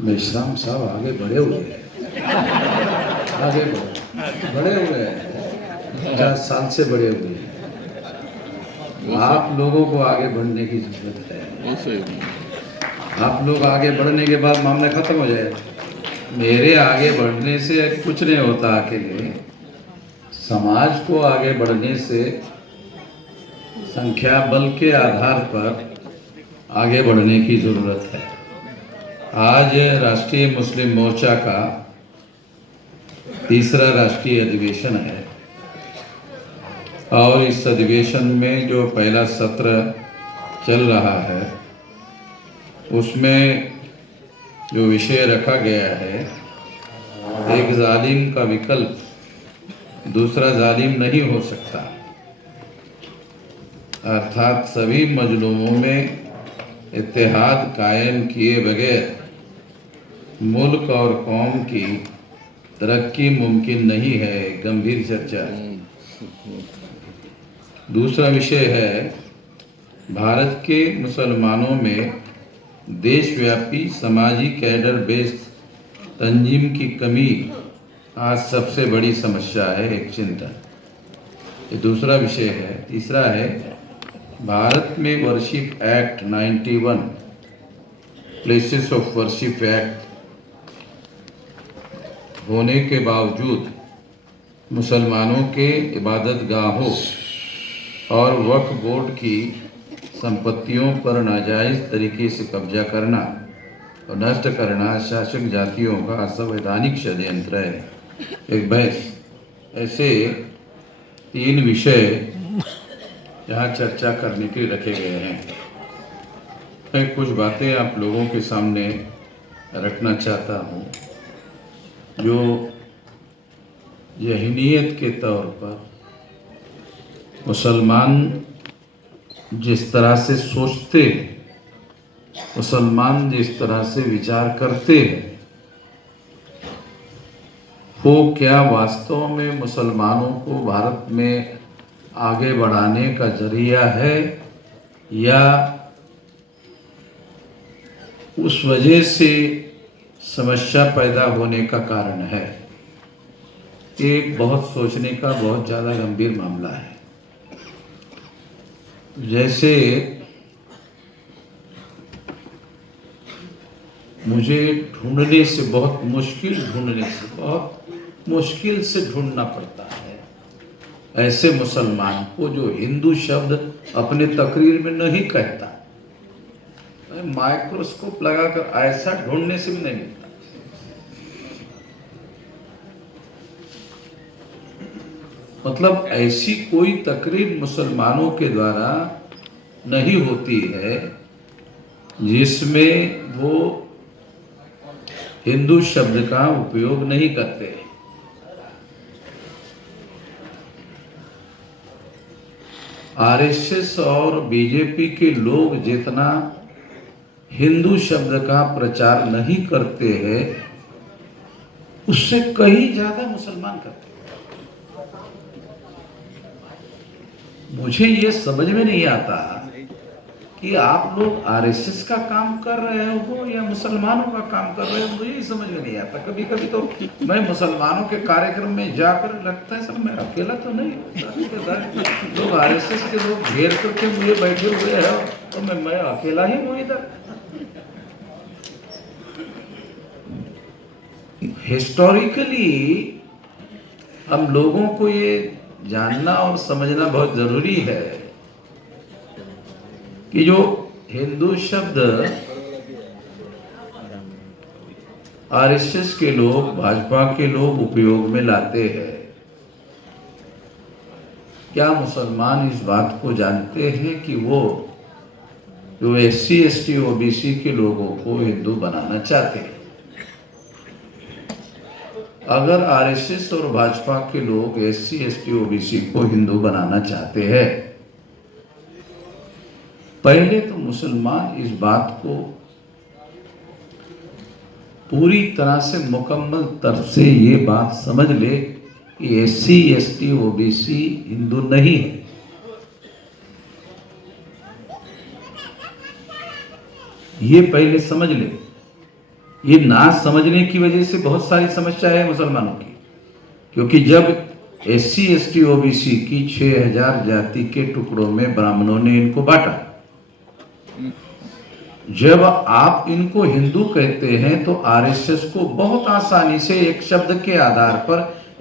मेश्राम साहब आगे बढ़े हुए हैं, आगे बढ़े हुए हैं, 50 साल से बढ़े हुए हैं। आप लोगों को आगे बढ़ने की जरूरत है। आप लोग आगे बढ़ने के बाद मामला खत्म हो जाए। मेरे आगे बढ़ने से कुछ नहीं होता अकेले, समाज को आगे बढ़ने से संख्या बल के आधार पर आगे बढ़ने की जरूरत है। आज राष्ट्रीय मुस्लिम मोर्चा का तीसरा राष्ट्रीय अधिवेशन है और इस अधिवेशन में जो पहला सत्र चल रहा है उसमें जो विषय रखा गया है, एक जालिम का विकल्प दूसरा जालिम नहीं हो सकता, अर्थात सभी मजलूमों में इत्तेहाद कायम किए बगैर मुल्क और कौम की तरक्की मुमकिन नहीं है। गंभीर चर्चा। दूसरा विषय है भारत के मुसलमानों में देशव्यापी समाजी कैडर बेस्ड तंजीम की कमी आज सबसे बड़ी समस्या है, एक चिंता। ये दूसरा विषय है। तीसरा है भारत में worship act 91 places of worship act होने के बावजूद मुसलमानों के इबादत गाहों और वक्फ बोर्ड की संपत्तियों पर नाजायज़ तरीके से कब्जा करना और नष्ट करना शासक जातियों का असंवैधानिक षड्यंत्र है। एक बहस। ऐसे 3 विषय यहाँ चर्चा करने के लिए रखे गए हैं। मैं कुछ बातें आप लोगों के सामने रखना चाहता हूँ जो ज़हनीत के तौर पर मुसलमान जिस तरह से सोचते हैं, मुसलमान जिस तरह से विचार करते हैं, वो क्या वास्तव में मुसलमानों को भारत में आगे बढ़ाने का जरिया है या उस वजह से समस्या पैदा होने का कारण है। एक बहुत सोचने का बहुत ज़्यादा गंभीर मामला है। जैसे मुझे बहुत मुश्किल से ढूंढना पड़ता है ऐसे मुसलमान को जो हिंदू शब्द अपने तकरीर में नहीं कहता। माइक्रोस्कोप लगाकर ऐसा ढूंढने से भी नहीं मिलता। मतलब ऐसी कोई तकरीर मुसलमानों के द्वारा नहीं होती है जिसमें वो हिंदू शब्द का उपयोग नहीं करते। आरएसएस और बीजेपी के लोग जितना हिंदू शब्द का प्रचार नहीं करते हैं उससे कहीं ज्यादा मुसलमान करते हैं। मुझे ये समझ में नहीं आता कि आप लोग आरएसएस का काम कर रहे हो या मुसलमानों का काम कर रहे हो, मुझे ही समझ में नहीं आता। कभी कभी तो मैं मुसलमानों के कार्यक्रम में जाकर लगता है सर मैं अकेला तो नहीं, लोग आरएसएस के लोग घेर करके मुझे बैठे हुए हैं तो मैं अकेला ही हूँ इधर। हिस्टोरिकली हम लोगों को ये जानना और समझना बहुत जरूरी है कि जो हिंदू शब्द आरएसएस के लोग, भाजपा के लोग उपयोग में लाते हैं, क्या मुसलमान इस बात को जानते हैं कि वो जो एससी एसटी ओबीसी के लोगों को हिंदू बनाना चाहते हैं? अगर आरएसएस और भाजपा के लोग एससी एसटी ओबीसी को हिंदू बनाना चाहते हैं, पहले तो मुसलमान इस बात को पूरी तरह से मुकम्मल तरह से ये बात समझ ले कि एससी एसटी ओबीसी हिंदू नहीं है। ये पहले समझ ले। ये ना समझने की वजह से बहुत सारी समस्या है मुसलमानों की। क्योंकि जब SC ST OBC की 6000 जाति के टुकड़ों में ब्राह्मणों ने इनको बांटा, जब आप इनको हिंदू कहते हैं तो RSS को बहुत आसानी से एक शब्द के आधार पर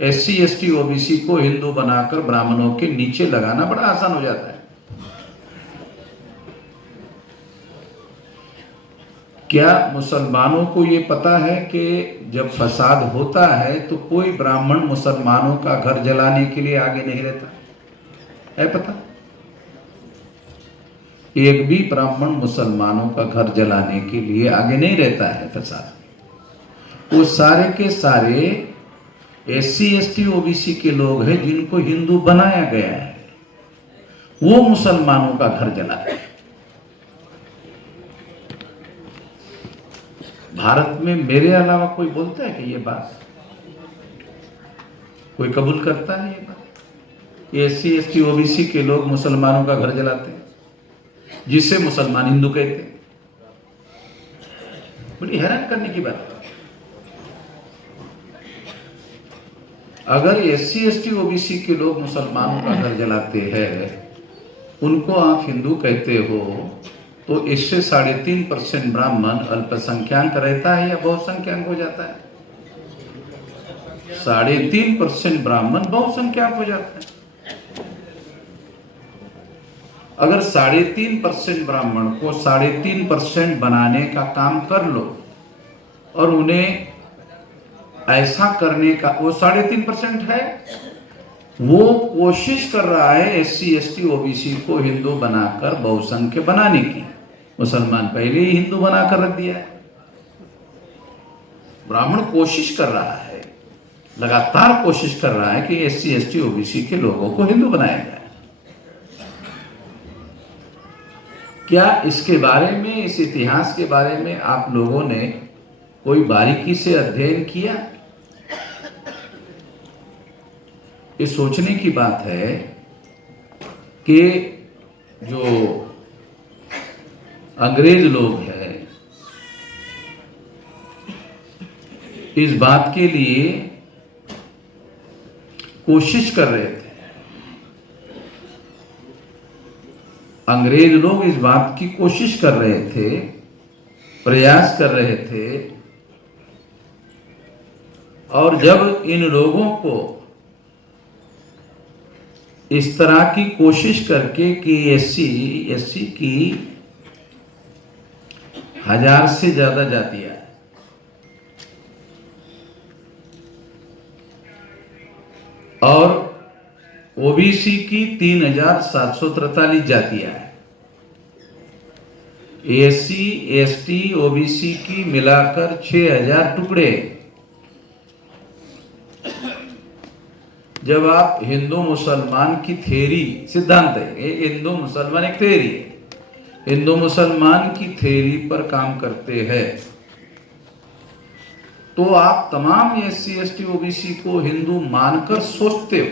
SC ST OBC को हिंदू बनाकर ब्राह्मणों के नीचे लगाना बड़ा आसान हो जाता है। क्या मुसलमानों को ये पता है कि जब फसाद होता है तो कोई ब्राह्मण मुसलमानों का घर जलाने के लिए आगे नहीं रहता है? पता? एक भी ब्राह्मण मुसलमानों का घर जलाने के लिए आगे नहीं रहता है फसाद। वो सारे के सारे SC ST OBC के लोग हैं जिनको हिंदू बनाया गया है, वो मुसलमानों का घर जलाते हैं। भारत में मेरे अलावा कोई बोलता है कि ये बात कोई कबूल करता है? ये बात SC ST OBC के लोग मुसलमानों का घर जलाते हैं, जिसे मुसलमान हिंदू कहते हैं। बड़ी हैरान करने की बात है। अगर SC ST OBC के लोग मुसलमानों का घर जलाते हैं, उनको आप हिंदू कहते हो, तो इससे 3.5% ब्राह्मण अल्पसंख्याक रहता है या बहुसंख्याक हो जाता है? 3.5% ब्राह्मण बहुसंख्याक हो जाता है। अगर 3.5% ब्राह्मण को 3.5% बनाने का काम कर लो और उन्हें ऐसा करने का, वो 3.5% है, वो कोशिश कर रहा है SC ST OBC को हिंदू बनाकर बहुसंख्य बनाने की। मुसलमान पहले ही हिंदू बनाकर रख दिया है। ब्राह्मण कोशिश कर रहा है, लगातार कोशिश कर रहा है कि SC ST OBC के लोगों को हिंदू बनाया जाए। क्या इसके बारे में, इस इतिहास के बारे में आप लोगों ने कोई बारीकी से अध्ययन किया? ये सोचने की बात है कि जो अंग्रेज लोग हैं, इस बात के लिए कोशिश कर रहे थे। अंग्रेज लोग इस बात की कोशिश कर रहे थे, प्रयास कर रहे थे, और जब इन लोगों को इस तरह की कोशिश करके कि SC SC की 1000 से ज्यादा जातियां और OBC की 3743 जातियां हैं, SC ST OBC की मिलाकर 6000 टुकड़े। जब आप हिंदू मुसलमान की थ्योरी, सिद्धांत है, हिंदू मुसलमान एक थ्योरी है, हिंदू मुसलमान की थ्योरी पर काम करते हैं, तो आप तमाम SC ST OBC को हिंदू मानकर सोचते हो,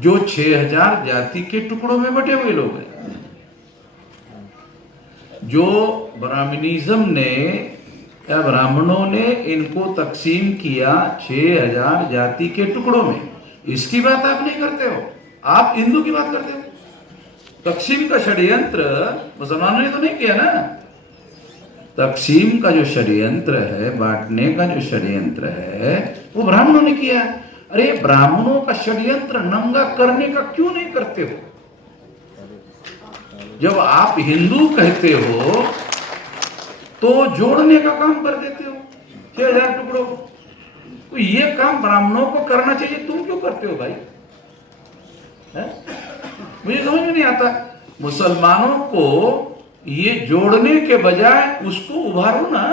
जो 6000 जाति के टुकड़ों में बटे हुए लोग हैं। जो ब्राह्मणिज्म ने या ब्राह्मणों ने इनको तकसीम किया 6000 जाति के टुकड़ों में, इसकी बात आप नहीं करते हो, आप हिंदू की बात करते हो। तकसीम का षड्यंत्र मुसलमानों ने तो नहीं किया ना। तकसीम का जो षड्यंत्र है, बांटने का जो षड्यंत्र है, वो ब्राह्मणों ने किया। अरे ब्राह्मणों का षड्यंत्र नंगा करने का क्यों नहीं करते हो? जब आप हिंदू कहते हो तो जोड़ने का काम कर देते हो 6000 टुकड़ों को। तो ये काम ब्राह्मणों को करना चाहिए, तुम क्यों करते हो भाई? है? मुझे समझ में नहीं आता। मुसलमानों को ये जोड़ने के बजाय उसको उभारो ना,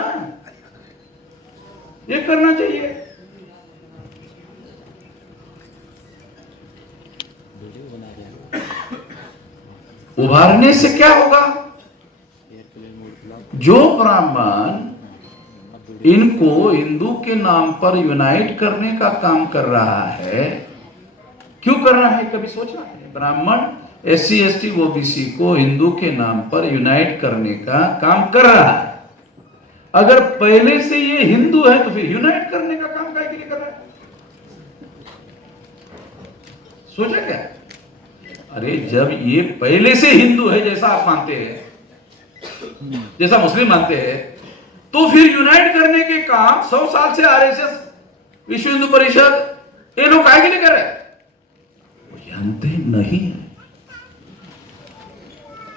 ये करना चाहिए। उभारने से क्या होगा? जो ब्राह्मण इनको हिंदू के नाम पर यूनाइट करने का काम कर रहा है, क्यों कर रहा है, कभी सोचा है? ब्राह्मण SC ST OBC को हिंदू के नाम पर यूनाइट करने का काम कर रहा है, अगर पहले से ये हिंदू है तो फिर यूनाइट करने का काम काय के लिए कर रहा है? सोचा क्या? अरे जब ये पहले से हिंदू है जैसा आप मानते हैं, जैसा मुस्लिम मानते हैं, तो फिर यूनाइट करने के काम 100 साल से आरएसएस, विश्व हिंदू परिषद, ये लोग काय के लिए कर रहे हैं? वो जानते नहीं है,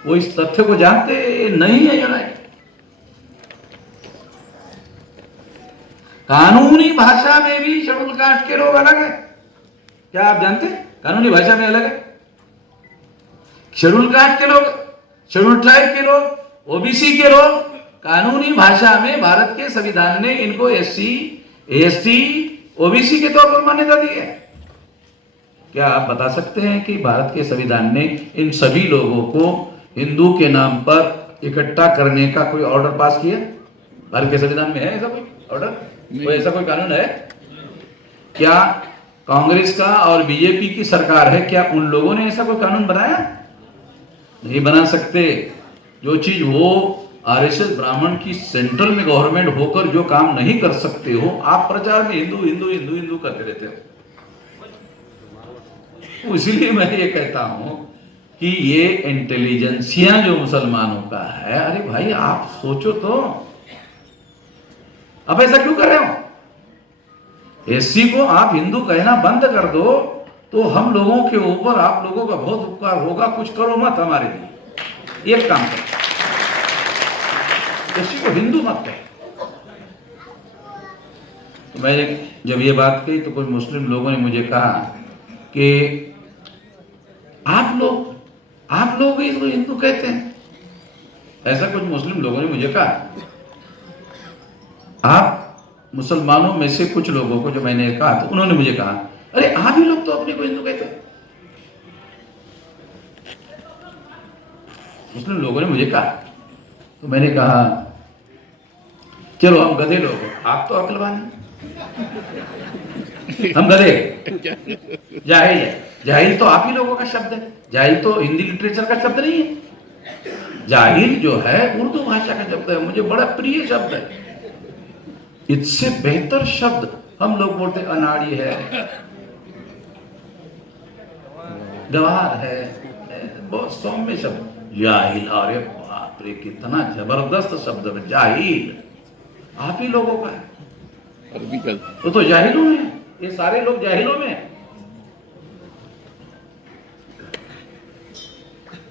वो इस तथ्य को जानते नहीं है यूनाइट। कानूनी भाषा में भी शेड्यूल कास्ट के लोग अलग है, क्या आप जानते हैं? कानूनी भाषा में अलग है। शेड्यूल कास्ट के लोग, शेड्यूल ट्राइब के लोग, ओबीसी के लोग, कानूनी भाषा में भारत के संविधान ने इनको एससी, एसटी, ओबीसी के तौर पर मान्यता दी है। क्या आप बता सकते हैं कि भारत के संविधान ने इन सभी लोगों को हिंदू के नाम पर इकट्ठा करने का कोई ऑर्डर पास किया? भारत के संविधान में है ऐसा कोई ऑर्डर? कोई ऐसा कोई कानून है? क्या कांग्रेस का और बीजेपी की सरकार है, क्या उन लोगों ने ऐसा कोई कानून बनाया? नहीं बना सकते। जो चीज वो आरएसएस ब्राह्मण की सेंट्रल में गवर्नमेंट होकर जो काम नहीं कर सकते हो, आप प्रचार में हिंदू हिंदू हिंदू हिंदू करते रहते हो। इसीलिए मैं ये कहता हूं कि ये इंटेलिजेंसिया जो मुसलमानों का है, अरे भाई आप सोचो तो, अब ऐसा क्यों कर रहे हो? एससी को आप हिंदू कहना बंद कर दो तो हम लोगों के ऊपर आप लोगों का बहुत उपकार होगा। कुछ करो मत हमारे लिए, एक काम करो, एससी को हिंदू मत कहो। तो मैंने जब ये बात कही तो कुछ मुस्लिम लोगों ने मुझे कहा कि आप लोग इसको हिंदू कहते हैं। ऐसा कुछ मुस्लिम लोगों ने मुझे कहा। आप मुसलमानों में से कुछ लोगों को जो मैंने कहा तो उन्होंने मुझे कहा, अरे आप ही लोग तो अपने को हिंदू कहते हैं। मुस्लिम लोगों ने मुझे कहा, तो मैंने कहा चलो हम गधे लोग हैं, आप तो अक्लवान हैं, हम गधे। जाहिल है, जाहिल तो आप ही लोगों का शब्द है। जाहिल तो हिंदी लिटरेचर का शब्द नहीं है। जाहिल जो है उर्दू भाषा का शब्द है, मुझे बड़ा प्रिय शब्द है। इससे बेहतर शब्द हम लोग बोलते अनाड़ी है, गवार है, बहुत सौम्य शब्द। जाहिल, अरे बाप रे कितना जबरदस्त शब्द है जाहिल, आप ही लोगों का है। तो जाहिलों में, ये सारे लोग जाहिलों में।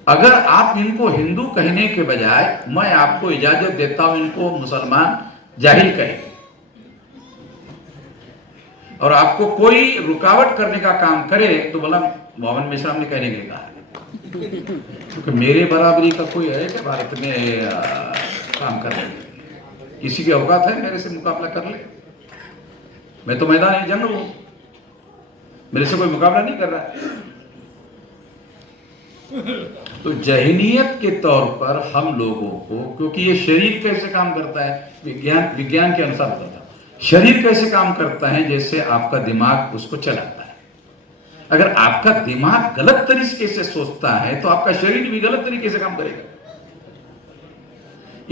अगर आप इनको हिंदू कहने के बजाय मैं आपको इजाजत देता हूं इनको मुसलमान जाहिल कहे, और आपको कोई रुकावट करने का काम करे तो बोला मोहम्मद मिश्रा ने कहने के लिए कहा, क्योंकि मेरे बराबरी का कोई है कि भारत में काम करने के लिए किसी की औकात है मेरे से मुकाबला कर ले? मैं तो मैदान जंग हूं, मेरे से कोई मुकाबला नहीं कर रहा है। तो जहनीयत के तौर पर हम लोगों को, क्योंकि ये शरीर कैसे काम करता है, विज्ञान के अनुसार बताता है, शरीर कैसे काम करता है, जैसे आपका दिमाग उसको चलाता है। अगर आपका दिमाग गलत तरीके से सोचता है तो आपका शरीर भी गलत तरीके से काम करेगा।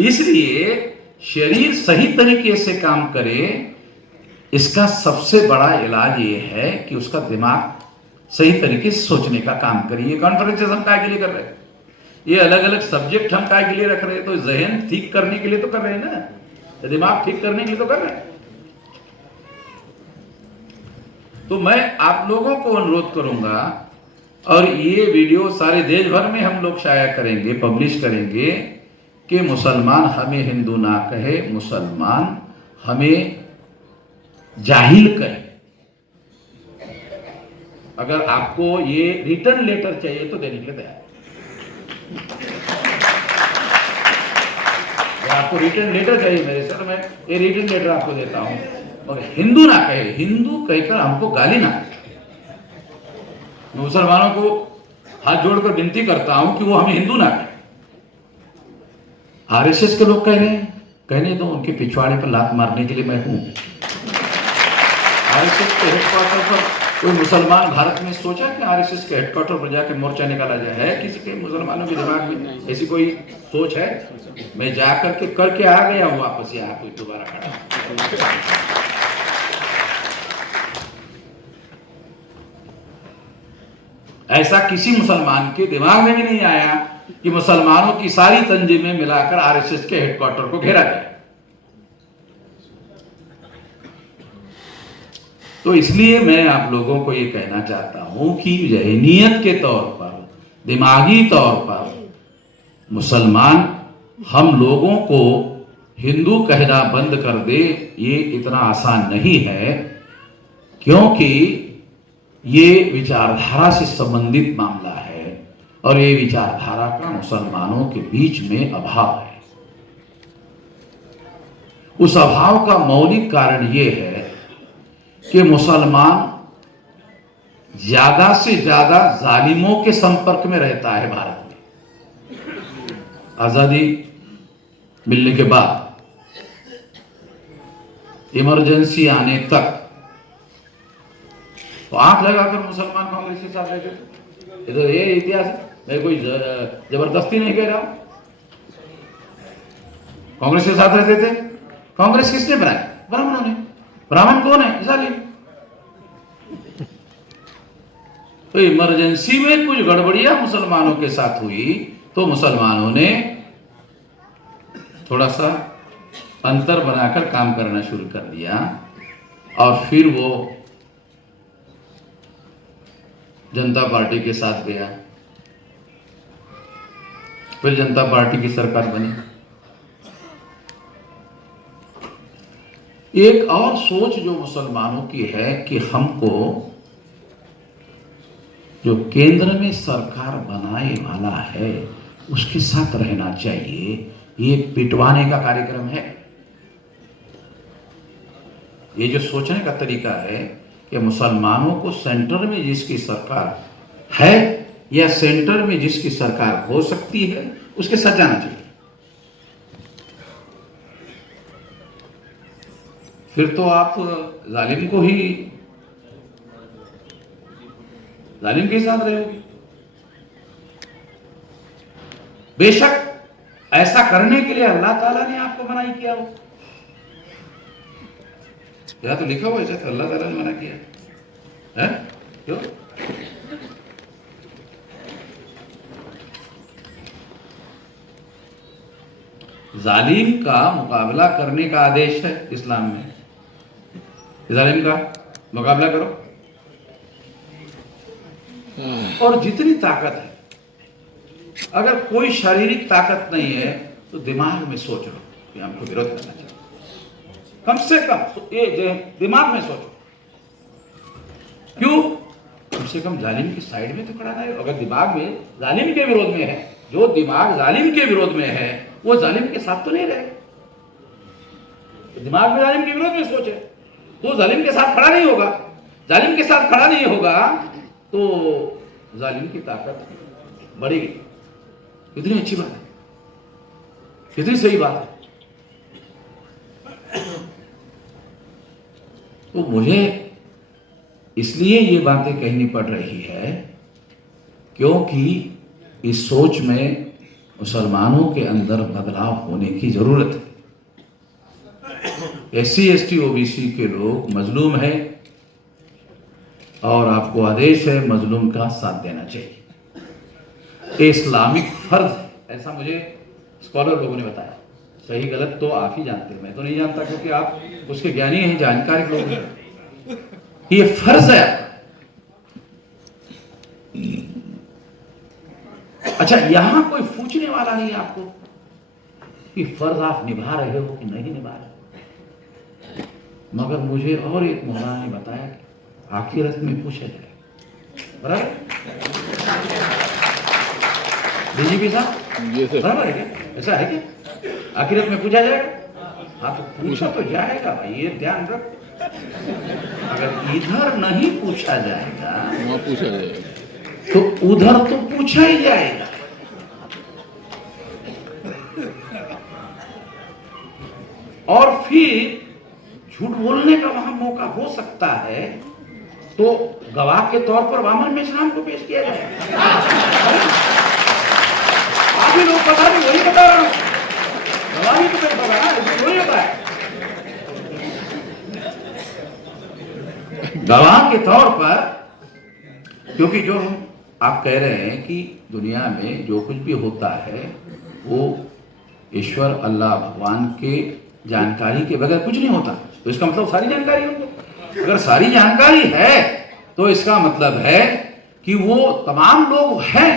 इसलिए शरीर सही तरीके से काम करे, इसका सबसे बड़ा इलाज ये है कि उसका दिमाग सही तरीके से सोचने का काम करे। ये कॉन्फ्रेंसेस हम काय के लिए कर रहे हैं, ये अलग अलग सब्जेक्ट हम काय के लिए रख रहे हैं, तो जहन ठीक करने के लिए तो कर रहे हैं ना, दिमाग ठीक करने के लिए तो कर रहे हैं। तो मैं आप लोगों को अनुरोध करूंगा, और ये वीडियो सारे देश भर में हम लोग शाया करेंगे, पब्लिश करेंगे, कि मुसलमान हमें हिंदू ना कहे, मुसलमान हमें जाहिल कहे। अगर आपको ये रिटर्न लेटर चाहिए तो देने के लिए तैयार। आपको रिटर्न लेटर चाहिए मेरे सर, मैं ये रिटर्न लेटर आपको देता हूं, और हिंदू ना कहे, हिंदू कहकर हमको गाली ना दे। मुसलमानों को हाथ जोड़कर विनती करता हूं कि वो हमें हिंदू ना कहे। आरएसएस के लोग कह रहे हैं, कहने दो, उनके पिछवाड़े पर लात मारने के लिए मैं हूं। आरएसएस के हेडक्वार्टर पर कोई मुसलमान भारत में सोचा कि आरएसएस के हेडक्वार्टर पर जाकर मोर्चा निकाला जाए? है किसी के मुसलमानों के दिमाग में ऐसी कोई सोच है? मैं जा करके आ गया हूं वापस, यहाँ कोई दोबारा खड़ा। ऐसा किसी मुसलमान के दिमाग में भी नहीं आया कि मुसलमानों की सारी तंजीमें मिलाकर आरएसएस के हेडक्वार्टर को घेरा जाए। तो इसलिए मैं आप लोगों को ये कहना चाहता हूं कि जहनीत के तौर पर, दिमागी तौर पर मुसलमान हम लोगों को हिंदू कहना बंद कर दे, ये इतना आसान नहीं है, क्योंकि ये विचारधारा से संबंधित मामला है और ये विचारधारा का मुसलमानों के बीच में अभाव है। उस अभाव का मौलिक कारण ये है कि मुसलमान ज्यादा से ज्यादा जालिमों के संपर्क में रहता है। भारत में आजादी मिलने के बाद इमरजेंसी आने तक तो आंख लगाकर मुसलमान कांग्रेस के साथ रहते थे। ये तो ये इतिहास है, मैं कोई जबरदस्ती नहीं कह रहा हूं। कांग्रेस के साथ रहते थे। कांग्रेस किसने बनाई? ब्राह्मणों ने। ब्राह्मण कौन है? जालिम। तो इमरजेंसी में कुछ गड़बड़ियां मुसलमानों के साथ हुई तो मुसलमानों ने थोड़ा सा अंतर बनाकर काम करना शुरू कर दिया और फिर वो जनता पार्टी के साथ गया। फिर जनता पार्टी की सरकार बनी। एक और सोच जो मुसलमानों की है कि हमको जो केंद्र में सरकार बनाने वाला है उसके साथ रहना चाहिए, ये पिटवाने का कार्यक्रम है। ये जो सोचने का तरीका है कि मुसलमानों को सेंटर में जिसकी सरकार है या सेंटर में जिसकी सरकार हो सकती है उसके साथ जाना चाहिए। फिर तो आप जालिम को ही जालिम के साथ रहोगे। बेशक ऐसा करने के लिए अल्लाह ताला ने आपको मना किया हो, या तो लिखा हुआ है तो अल्लाह ताला ने मना किया है। क्यों? जालिम का मुकाबला करने का आदेश है इस्लाम में। जालिम का मुकाबला करो और जितनी ताकत है, अगर कोई शारीरिक ताकत नहीं है तो दिमाग में सोच लो कि हमको विरोध करना चाहिए। कम से कम ये दिमाग में सोचो। क्यों? कम से कम जालिम की साइड में तो खड़ा है। अगर दिमाग में जालिम के विरोध में है, जो दिमाग जालिम के विरोध में है वो जालिम के साथ तो नहीं रहे। दिमाग में जालिम के विरोध में सोचे तो जालिम के साथ खड़ा नहीं होगा। जालिम के साथ खड़ा नहीं होगा तो जालिम की ताकत बढ़ेगी। कितनी अच्छी बात है, कितनी सही बात है। तो मुझे इसलिए ये बातें कहनी पड़ रही है क्योंकि इस सोच में मुसलमानों के अंदर बदलाव होने की जरूरत है। SC ST OBC के लोग मजलूम है और आपको आदेश है मजलूम का साथ देना चाहिए। इस्लामिक फर्ज है, ऐसा मुझे स्कॉलर लोगों ने बताया। सही गलत तो आप ही जानते हैं, मैं तो नहीं जानता क्योंकि आप उसके ज्ञानी हैं, जानकार लोग हैं। ये फर्ज है। अच्छा, यहां कोई पूछने वाला नहीं आपको कि फर्ज आप निभा रहे हो कि नहीं निभा रहे। मगर मुझे और एक मौलाना ने बताया कि आखिरत में पूछा जाएगा। बराबर DGP साहब, बराबर है क्या? ऐसा है क्या? आखिरत में पूछा जाएगा? हाँ, तो पूछा तो जाएगा भाई, ये ध्यान रख। अगर इधर नहीं पूछा जाएगा वहां पूछा जाएगा तो उधर तो पूछा ही जाएगा। और फिर झूठ बोलने का वहां मौका हो सकता है तो गवाह के तौर पर वामन मेश्राम को पेश किया जाए। आगे लोग बता रहे, वही बता रहा हूं, गवाही तो पेश होगा ना, वही होता है। गवाह के तौर पर, क्योंकि जो आप कह रहे हैं कि दुनिया में जो कुछ भी होता है वो ईश्वर अल्लाह भगवान के जानकारी के बगैर कुछ नहीं होता, तो इसका मतलब सारी जानकारी उनको, अगर सारी जानकारी है तो इसका मतलब है कि वो तमाम लोग हैं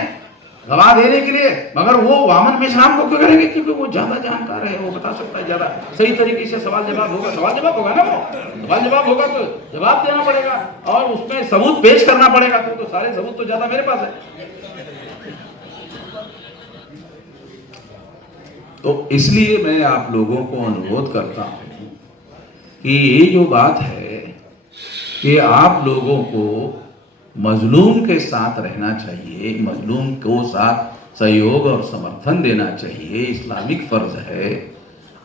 गवाह देने के लिए, मगर वो वामन मेश्राम को क्यों करेंगे? क्योंकि वो ज्यादा जानकार है, वो बता सकता है, ज्यादा सही तरीके से सवाल जवाब होगा, सवाल जवाब होगा ना, वो सवाल जवाब होगा तो जवाब देना पड़ेगा और उसमें सबूत पेश करना पड़ेगा, तो सारे सबूत तो ज्यादा मेरे पास है। तो इसलिए मैं आप लोगों को अनुरोध करता हूं कि ये जो बात है कि आप लोगों को मजलूम के साथ रहना चाहिए, मजलूम को साथ सहयोग और समर्थन देना चाहिए, इस्लामिक फर्ज है।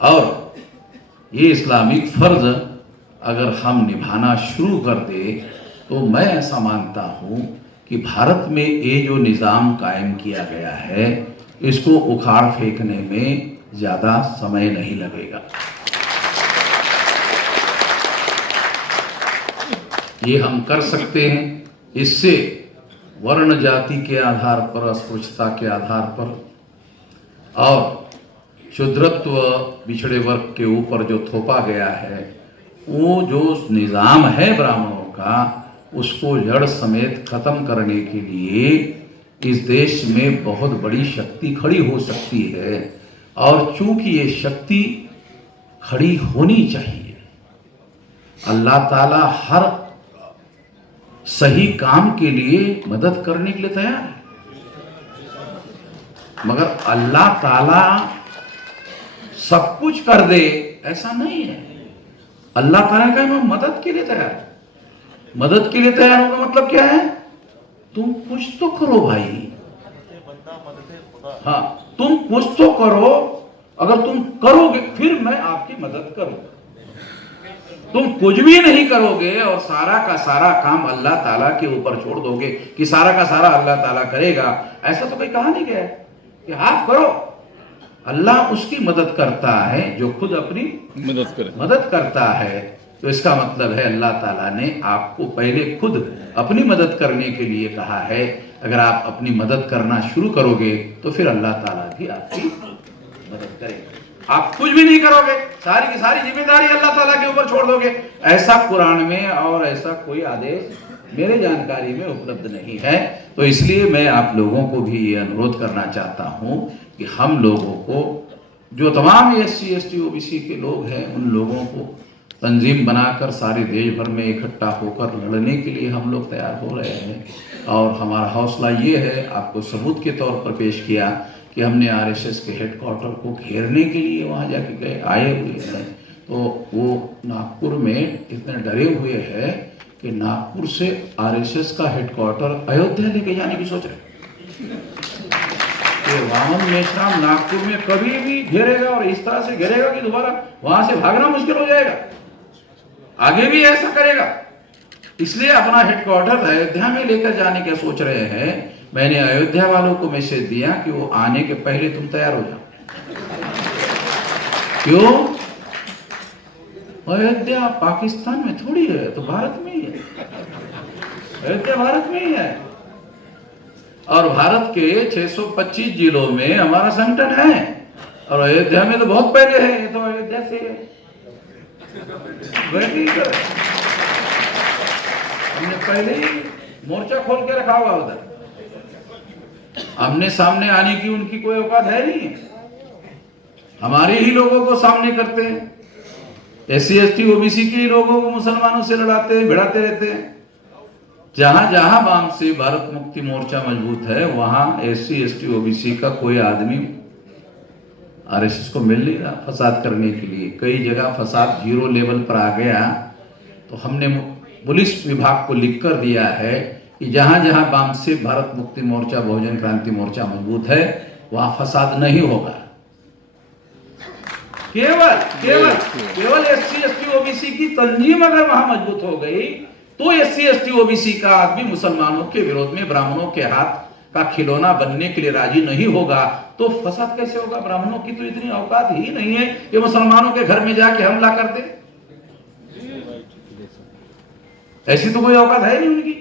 और ये इस्लामिक फर्ज अगर हम निभाना शुरू कर दे तो मैं ऐसा मानता हूँ कि भारत में ये जो निज़ाम कायम किया गया है इसको उखाड़ फेंकने में ज़्यादा समय नहीं लगेगा। ये हम कर सकते हैं। इससे वर्ण जाति के आधार पर, अस्पृश्यता के आधार पर और शूद्रत्व पिछड़े वर्ग के ऊपर जो थोपा गया है, वो जो निज़ाम है ब्राह्मणों का, उसको जड़ समेत खत्म करने के लिए इस देश में बहुत बड़ी शक्ति खड़ी हो सकती है। और चूंकि ये शक्ति खड़ी होनी चाहिए, अल्लाह ताला हर सही काम के लिए मदद करने के लिए तैयार है, मगर अल्लाह ताला सब कुछ कर दे ऐसा नहीं है। अल्लाह ताला का मदद के लिए तैयार है। मदद के लिए तैयार होगा मतलब क्या है? तुम कुछ तो करो भाई, हाँ तुम कुछ तो करो, अगर तुम करोगे फिर मैं आपकी मदद करूंगा। तुम कुछ भी नहीं करोगे और सारा का सारा काम अल्लाह ताला के ऊपर छोड़ दोगे कि सारा का सारा अल्लाह ताला करेगा, ऐसा तो कोई कहा नहीं गया कि आप करो। अल्लाह उसकी मदद करता है जो खुद अपनी मदद करता है। तो इसका मतलब है अल्लाह ताला ने आपको पहले खुद अपनी मदद करने के लिए कहा है। अगर आप अपनी मदद करना शुरू करोगे तो फिर अल्लाह ताला भी आपकी मदद करेगा। आप कुछ भी नहीं करोगे, सारी की सारी जिम्मेदारी अल्लाह ताला के ऊपर छोड़ दोगे, ऐसा कुरान में और ऐसा कोई आदेश मेरे जानकारी में उपलब्ध नहीं है। तो इसलिए मैं आप लोगों को भी ये अनुरोध करना चाहता हूँ कि हम लोगों को, जो तमाम SC ST OBC के लोग हैं, उन लोगों को तंजीम बनाकर सारे देश भर में इकट्ठा होकर लड़ने के लिए हम लोग तैयार हो रहे हैं। और हमारा हौसला ये है, आपको सबूत के तौर पर पेश किया कि हमने RSS के हेडक्वार्टर को घेरने के लिए वहाँ जाके गए, आए हुए हैं। तो वो नागपुर में इतने डरे हुए हैं कि नागपुर से RSS का हेडक्वार्टर अयोध्या लेके जाने की सोच रहे। तो वामन मेश्राम नागपुर में कभी भी घेरेगा और इस तरह से घेरेगा कि दोबारा वहां से भागना मुश्किल हो जाएगा, आगे भी ऐसा करेगा। इसलिए अपना हेडक्वार्टर अयोध्या में लेकर जाने का सोच रहे हैं। मैंने अयोध्या वालों को मैसेज दिया कि वो आने के पहले तुम तैयार हो जाओ। क्यों? अयोध्या पाकिस्तान में थोड़ी है, तो भारत में ही है। अयोध्या भारत में ही है और भारत के 625 जिलों में हमारा संगठन है और अयोध्या में तो बहुत पहले है। ये तो अयोध्या से है, हमने पहले ही मोर्चा खोल के रखा हुआ उधर। आमने सामने आने की उनकी कोई औकात है नहीं, हमारे ही लोगों को सामने करते हैं। SC ST OBC के ही लोगों को मुसलमानों से लड़ाते हैं, भिड़ाते रहते हैं। जहां जहां बाम से भारत मुक्ति मोर्चा मजबूत है, वहां SC ST OBC का कोई आदमी RSS को मिल नहीं रहा फसाद करने के लिए। कई जगह फसाद 0 लेवल पर आ गया, तो हमने पुलिस विभाग को लिख कर दिया है कि जहां जहां वाम से भारत मुक्ति मोर्चा, बहुजन क्रांति मोर्चा मजबूत है, वहां फसाद नहीं होगा। केवल SC ST OBC की तंजीम अगर वहां मजबूत हो गई तो SC ST OBC का आदमी मुसलमानों के विरोध में ब्राह्मणों के हाथ का खिलौना बनने के लिए राजी नहीं होगा तो फसाद कैसे होगा? ब्राह्मणों की तो इतनी औकात ही नहीं है कि मुसलमानों के घर में जाके हमला कर दे। ऐसी तो कोई औकात है नहीं उनकी।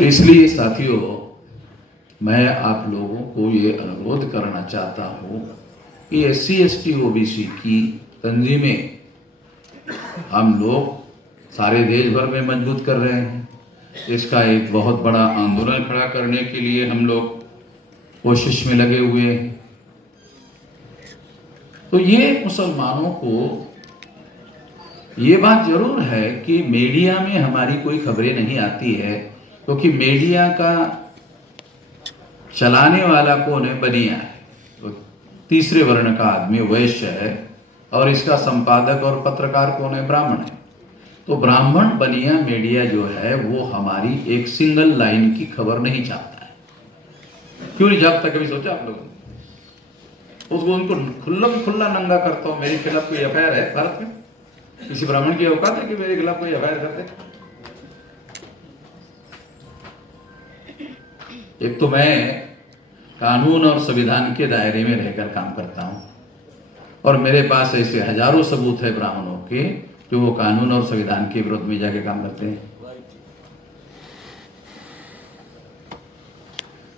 इसलिए साथियों, मैं आप लोगों को ये अनुरोध करना चाहता हूं कि SC ST OBC की तंजीमें हम लोग सारे देश भर में मजबूत कर रहे हैं। इसका एक बहुत बड़ा आंदोलन खड़ा करने के लिए हम लोग कोशिश में लगे हुए हैं। तो ये मुसलमानों को ये बात जरूर है कि मीडिया में हमारी कोई खबरें नहीं आती है, क्योंकि मीडिया का चलाने वाला कौन है? बनिया है, तो तीसरे वर्ण का आदमी वैश्य है, और इसका संपादक और पत्रकार कौन है? ब्राह्मण है। तो ब्राह्मण बनिया मीडिया जो है वो हमारी एक सिंगल लाइन की खबर नहीं चाहता है। क्यों नहीं चाहता? कभी सोचा आप लोगों ने? उसको उनको खुल्ला नंगा करता हूं, मेरे खिलाफ कोई एफआईआर है भारत में? किसी ब्राह्मण की औकात है कि मेरे खिलाफ कोई एफआईआर करते? एक तो मैं कानून और संविधान के दायरे में रहकर काम करता हूं, और मेरे पास ऐसे हजारों सबूत है ब्राह्मणों के जो वो कानून और संविधान के विरोध में जाके काम करते हैं।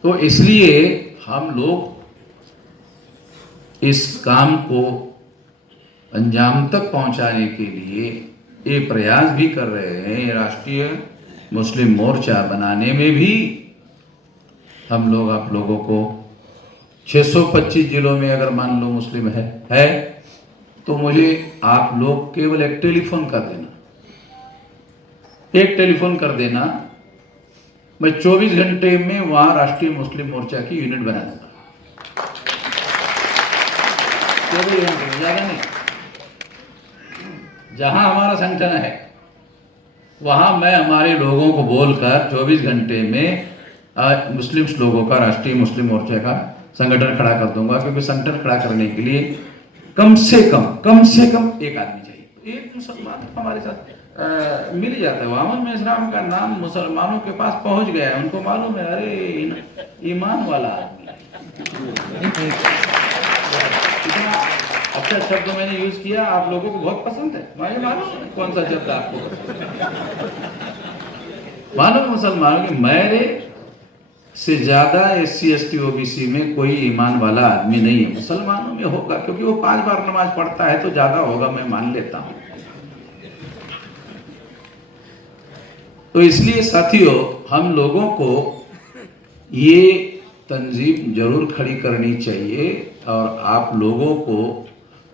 तो इसलिए हम लोग इस काम को अंजाम तक पहुंचाने के लिए ये प्रयास भी कर रहे हैं। राष्ट्रीय मुस्लिम मोर्चा बनाने में भी हम लोग आप लोगों को 625 जिलों में अगर मान लो मुस्लिम है तो मुझे आप लोग केवल एक टेलीफोन कर देना, एक टेलीफोन कर देना, मैं 24 घंटे में वहां राष्ट्रीय मुस्लिम मोर्चा की यूनिट बना दूंगा। 24 घंटे, ज्यादा नहीं। जहां हमारा संगठन है वहां मैं हमारे लोगों को बोलकर 24 घंटे में मुस्लिम लोगों का राष्ट्रीय मुस्लिम मोर्चा का संगठन खड़ा कर दूंगा। क्योंकि संगठन खड़ा करने के लिए कम से कम एक आदमी चाहिए। एक मुसलमान हमारे साथ मिल जाता है। वामन में इस्लाम का नाम मुसलमानों के पास पहुंच गया है, उनको मालूम है, अरे ईमान वाला आदमी। इतना अच्छा शब्द मैंने यूज किया, आप लोगों को बहुत पसंद है, मुझे मालूम है कौन सा शब्द आपको मालूम। मुसलमानों के मेरे से ज्यादा SC ST OBC में कोई ईमान वाला आदमी नहीं है। मुसलमानों में होगा क्योंकि वो 5 बार नमाज पढ़ता है तो ज्यादा होगा, मैं मान लेता हूं। तो इसलिए साथियों, हम लोगों को ये तंजीम जरूर खड़ी करनी चाहिए, और आप लोगों को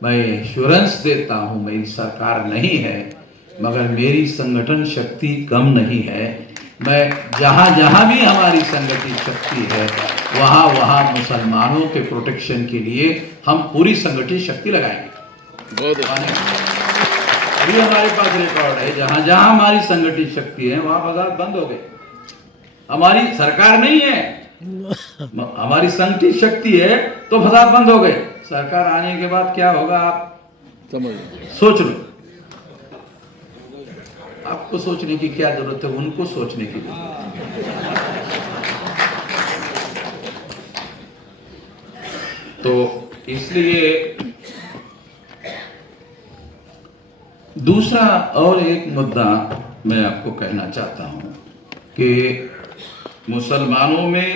मैं एश्योरेंस देता हूं, मेरी सरकार नहीं है मगर मेरी संगठन शक्ति कम नहीं है। मैं जहां जहां भी हमारी संगठित शक्ति है वहां वहां मुसलमानों के प्रोटेक्शन के लिए हम पूरी संगठित शक्ति लगाएंगे। अभी हमारे पास रिकॉर्ड है, जहां जहां हमारी संगठित शक्ति है वहां बाजार बंद हो गए। हमारी सरकार नहीं है, हमारी संगठित शक्ति है तो बाजार बंद हो गए। सरकार आने के बाद क्या होगा आप सोच लो। आपको सोचने की क्या जरूरत है, उनको सोचने की जरूरत है। तो इसलिए दूसरा और एक मुद्दा मैं आपको कहना चाहता हूं कि मुसलमानों में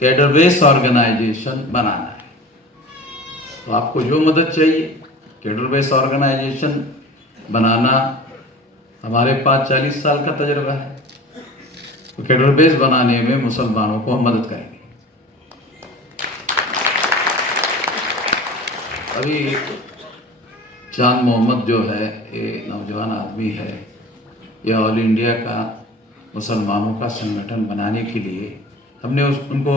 कैडर बेस ऑर्गेनाइजेशन बनाना है। तो आपको जो मदद चाहिए, कैडर बेस ऑर्गेनाइजेशन बनाना, हमारे पास 40 साल का तजुर्बा है। तो कैडर बेस बनाने में मुसलमानों को हम मदद करेंगे। अभी चांद मोहम्मद जो है, ये नौजवान आदमी है, ये ऑल इंडिया का मुसलमानों का संगठन बनाने के लिए हमने उनको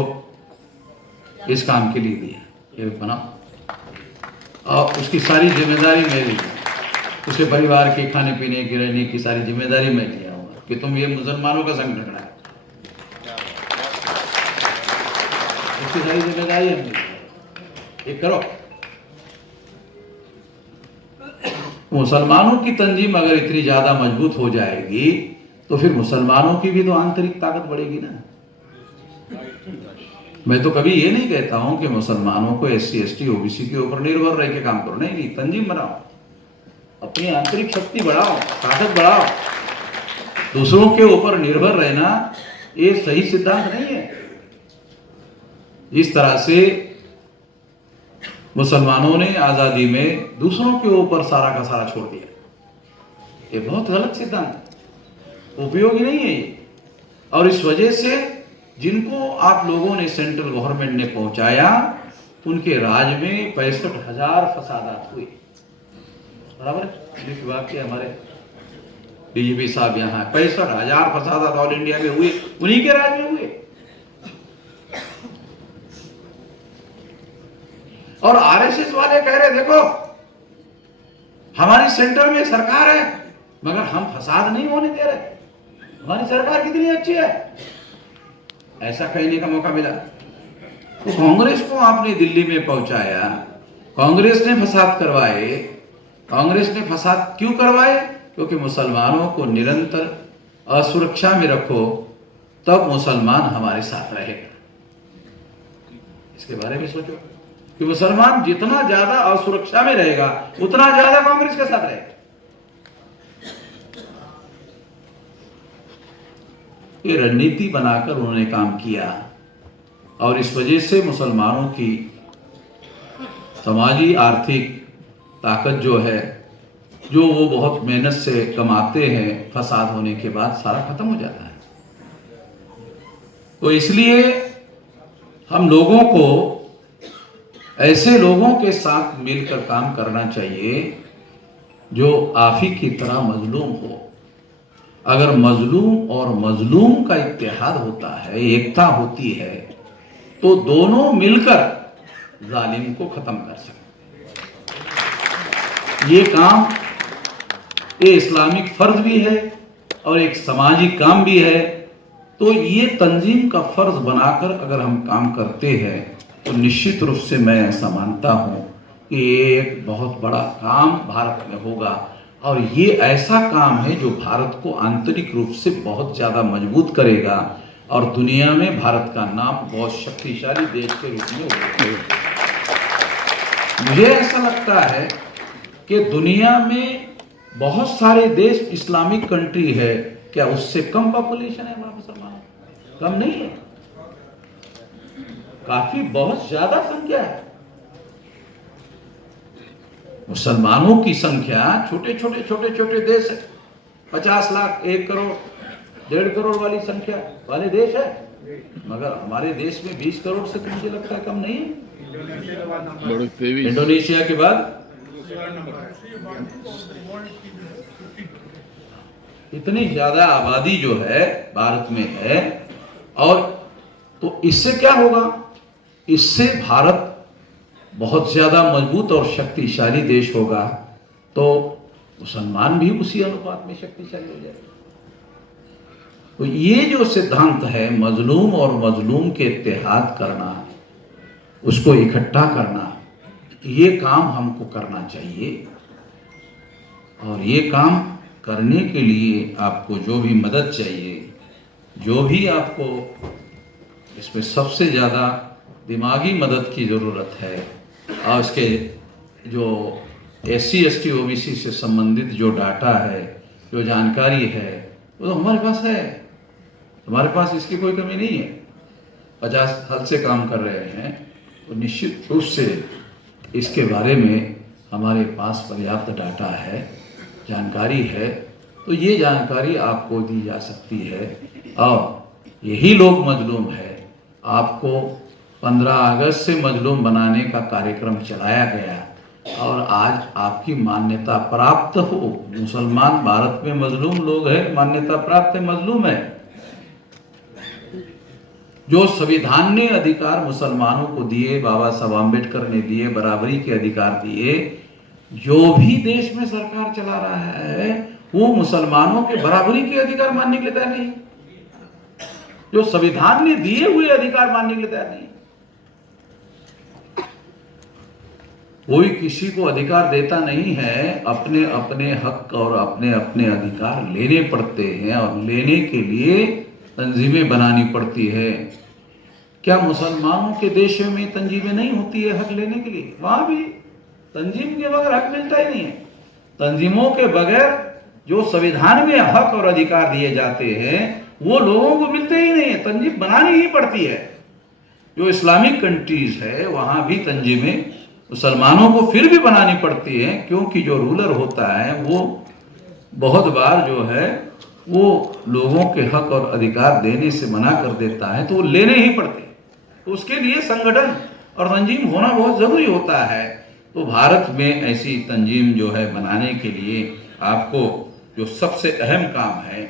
इस काम के लिए दिया, ये बना, और उसकी सारी जिम्मेदारी मेरी, उसके परिवार के खाने पीने की रहने की सारी जिम्मेदारी मैं लिया हूँ कि तुम ये मुसलमानों का संगठन बनाए, उसकी सारी जिम्मेदारी हमने ये करो। मुसलमानों की तंजीम अगर इतनी ज्यादा मजबूत हो जाएगी तो फिर मुसलमानों की भी तो आंतरिक ताकत बढ़ेगी ना। मैं तो कभी ये नहीं कहता हूं कि मुसलमानों को SC ST OBC के ऊपर निर्भर रह के काम करो, नहीं, तंजीम बनाओ, अपनी आंतरिक शक्ति बढ़ाओ, ताकत बढ़ाओ। दूसरों के ऊपर निर्भर रहना ये सही सिद्धांत नहीं है। इस तरह से मुसलमानों ने आजादी में दूसरों के ऊपर सारा का सारा छोड़ दिया, ये बहुत गलत सिद्धांत, उपयोगी नहीं है ये। और इस वजह से जिनको आप लोगों ने सेंट्रल गवर्नमेंट ने पहुंचाया, उनके राज में 65,000 फसादात हुए, बराबर। पुलिस विभाग के हमारे DGP साहब यहाँ 65,000 फसादात ऑल इंडिया में हुए, उन्हीं के राज में हुए। और RSS वाले कह रहे देखो हमारी सेंटर में सरकार है मगर हम फसाद नहीं होने दे रहे, हमारी सरकार कितनी अच्छी है, ऐसा कहने का मौका मिला। तो कांग्रेस को आपने दिल्ली में पहुंचाया, कांग्रेस ने फसाद करवाए। कांग्रेस ने फसाद क्यों करवाए? क्योंकि मुसलमानों को निरंतर असुरक्षा में रखो, तब मुसलमान हमारे साथ रहेगा। इसके बारे में सोचो कि मुसलमान जितना ज्यादा असुरक्षा में रहेगा उतना ज्यादा कांग्रेस के साथ रहेगा। ये रणनीति बनाकर उन्होंने काम किया और इस वजह से मुसलमानों की समाजी आर्थिक ताकत जो है, जो वो बहुत मेहनत से कमाते हैं, फसाद होने के बाद सारा खत्म हो जाता है। तो इसलिए हम लोगों को ऐसे लोगों के साथ मिलकर काम करना चाहिए जो आप ही की तरह मजलूम हो। अगर मजलूम और मजलूम का इत्तेहाद होता है, एकता होती है, तो दोनों मिलकर जालिम को खत्म कर सकते हैं। ये काम ये इस्लामिक फर्ज भी है और एक सामाजिक काम भी है। तो ये तंजीम का फर्ज बनाकर अगर हम काम करते हैं तो निश्चित रूप से मैं ऐसा मानता हूँ कि ये एक बहुत बड़ा काम भारत में होगा और ये ऐसा काम है जो भारत को आंतरिक रूप से बहुत ज़्यादा मजबूत करेगा और दुनिया में भारत का नाम बहुत शक्तिशाली देश के रूप में होगा। मुझे ऐसा लगता है कि दुनिया में बहुत सारे देश इस्लामिक कंट्री है, क्या उससे कम पॉपुलेशन है हमारा मुसलमान? कम नहीं है, काफी बहुत ज्यादा संख्या है। मुसलमानों की संख्या छोटे छोटे देश है, 50 लाख 1 करोड़ 1.5 करोड़ वाली संख्या वाले देश है, मगर हमारे देश में 20 करोड़ से तो मुझे लगता है कम नहीं है। इंडोनेशिया के बाद इतनी ज्यादा आबादी जो है भारत में है। और तो इससे क्या होगा? इससे भारत बहुत ज्यादा मजबूत और शक्तिशाली देश होगा, तो मुसलमान भी उसी अनुपात में शक्तिशाली हो जाएगा। तो ये जो सिद्धांत है मजलूम और मजलूम के इत्तेहाद करना, उसको इकट्ठा करना, ये काम हमको करना चाहिए। और ये काम करने के लिए आपको जो भी मदद चाहिए, जो भी आपको इसमें सबसे ज़्यादा दिमागी मदद की ज़रूरत है और उसके जो SC ST OBC से संबंधित जो डाटा है, जो जानकारी है, वो तो हमारे पास है। हमारे पास इसकी कोई कमी नहीं है। 50 साल से काम कर रहे हैं, तो निश्चित रूप से इसके बारे में हमारे पास पर्याप्त डाटा है, जानकारी है। तो ये जानकारी आपको दी जा सकती है और यही लोग मजलूम है। आपको 15 अगस्त से मजलूम बनाने का कार्यक्रम चलाया गया और आज आपकी मान्यता प्राप्त हो। मुसलमान भारत में मजलूम लोग हैं, मान्यता प्राप्त है, मजलूम है। जो संविधान ने अधिकार मुसलमानों को दिए, बाबा साहब आम्बेडकर ने दिए, बराबरी के अधिकार दिए, जो भी देश में सरकार चला रहा है वो मुसलमानों के बराबरी के अधिकार मानने के लिए तैयार नहीं, जो संविधान ने दिए हुए अधिकार मानने के लिए तैयार नहीं। कोई किसी को अधिकार देता नहीं है, अपने अपने हक और अपने अपने अधिकार लेने पड़ते हैं और लेने के लिए तंजीमें बनानी पड़ती है। क्या मुसलमानों के देशों में तंजीमें नहीं होती है हक लेने के लिए? वहां भी तंजीम के बगैर हक मिलता ही नहीं है। तंजीमों के बगैर जो संविधान में हक और अधिकार दिए जाते हैं वो लोगों को मिलते ही नहीं है, तंजीम बनानी ही पड़ती है। जो इस्लामिक कंट्रीज है वहां भी तंजीमें मुसलमानों को फिर भी बनानी पड़ती है, क्योंकि जो रूलर होता है वो बहुत बार जो है वो लोगों के हक और अधिकार देने से मना कर देता है, तो वो लेने ही पड़ते हैं। तो उसके लिए संगठन और तंजीम होना बहुत ज़रूरी होता है। तो भारत में ऐसी तंजीम जो है बनाने के लिए आपको जो सबसे अहम काम है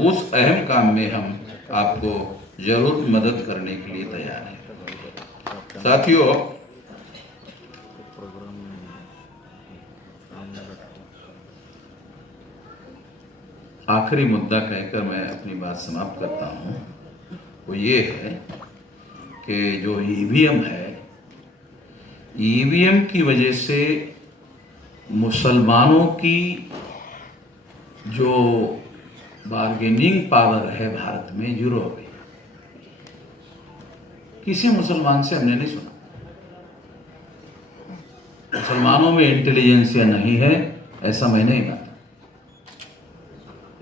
उस अहम काम में हम आपको ज़रूर मदद करने के लिए तैयार हैं। साथियों, आखिरी मुद्दा कहकर मैं अपनी बात समाप्त करता हूँ। वो ये है कि जो ईवीएम है, ईवीएम की वजह से मुसलमानों की जो बार्गेनिंग पावर है भारत में जीरो हो गई। किसी मुसलमान से हमने नहीं सुना मुसलमानों में इंटेलिजेंसिया नहीं है, ऐसा मैं नहीं मानता।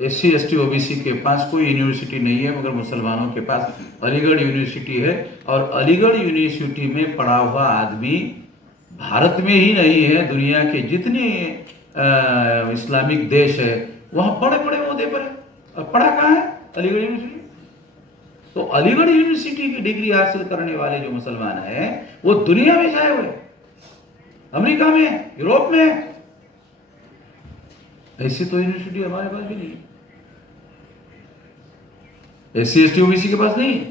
SC ST OBC के पास कोई यूनिवर्सिटी नहीं है, मगर मुसलमानों के पास अलीगढ़ यूनिवर्सिटी है, और अलीगढ़ यूनिवर्सिटी में पढ़ा हुआ आदमी भारत में ही नहीं है, दुनिया के जितने इस्लामिक देश है वहाँ बड़े बड़े ओहदे पर है। पढ़ा कहाँ है? अलीगढ़ यूनिवर्सिटी। तो अलीगढ़ यूनिवर्सिटी की डिग्री हासिल करने वाले जो मुसलमान हैं वो दुनिया में छाए हुए, अमेरिका में, यूरोप में। ऐसी तो यूनिवर्सिटी हमारे पास भी नहीं है, SC ST OBC के पास नहीं है।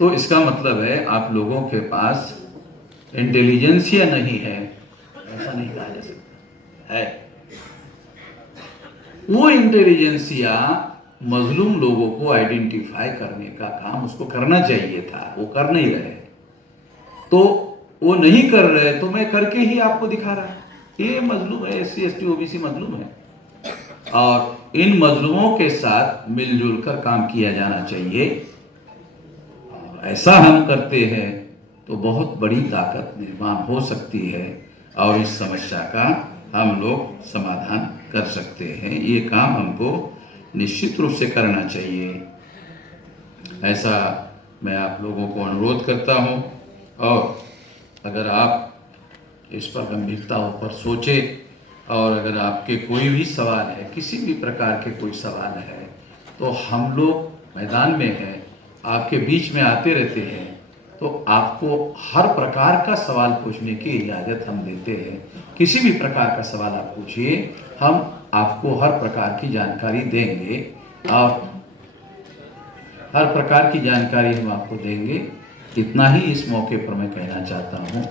तो इसका मतलब है आप लोगों के पास इंटेलिजेंसिया नहीं है, ऐसा नहीं कहा जा सकता है। वो इंटेलिजेंसिया मजलूम लोगों को आइडेंटिफाई करने का काम उसको करना चाहिए था, वो कर नहीं रहे। तो वो नहीं कर रहे तो मैं करके ही आपको दिखा रहा हूं। ये मजलूम है, SC ST OBC मजलूम है, और इन मजलूमों के साथ मिलजुल कर काम किया जाना चाहिए। ऐसा हम करते हैं तो बहुत बड़ी ताकत निर्माण हो सकती है और इस समस्या का हम लोग समाधान कर सकते हैं। ये काम हमको निश्चित रूप से करना चाहिए, ऐसा मैं आप लोगों को अनुरोध करता हूं। और अगर आप इस पर गंभीरता पर सोचे और अगर आपके कोई भी सवाल है, किसी भी प्रकार के कोई सवाल है, तो हम लोग मैदान में हैं, आपके बीच में आते रहते हैं, तो आपको हर प्रकार का सवाल पूछने की इजाज़त हम देते हैं। किसी भी प्रकार का सवाल आप पूछिए, हम आपको हर प्रकार की जानकारी देंगे, और हर प्रकार की जानकारी हम आपको देंगे। इतना ही इस मौके पर मैं कहना चाहता हूँ।